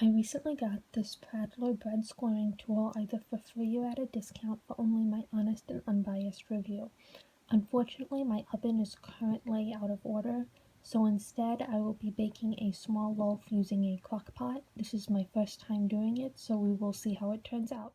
I recently got this Pradler bread scoring tool either for free or at a discount for only my honest and unbiased review. Unfortunately, my oven is currently out of order, so instead I will be baking a small loaf using a crock pot. This is my first time doing it, so we will see how it turns out.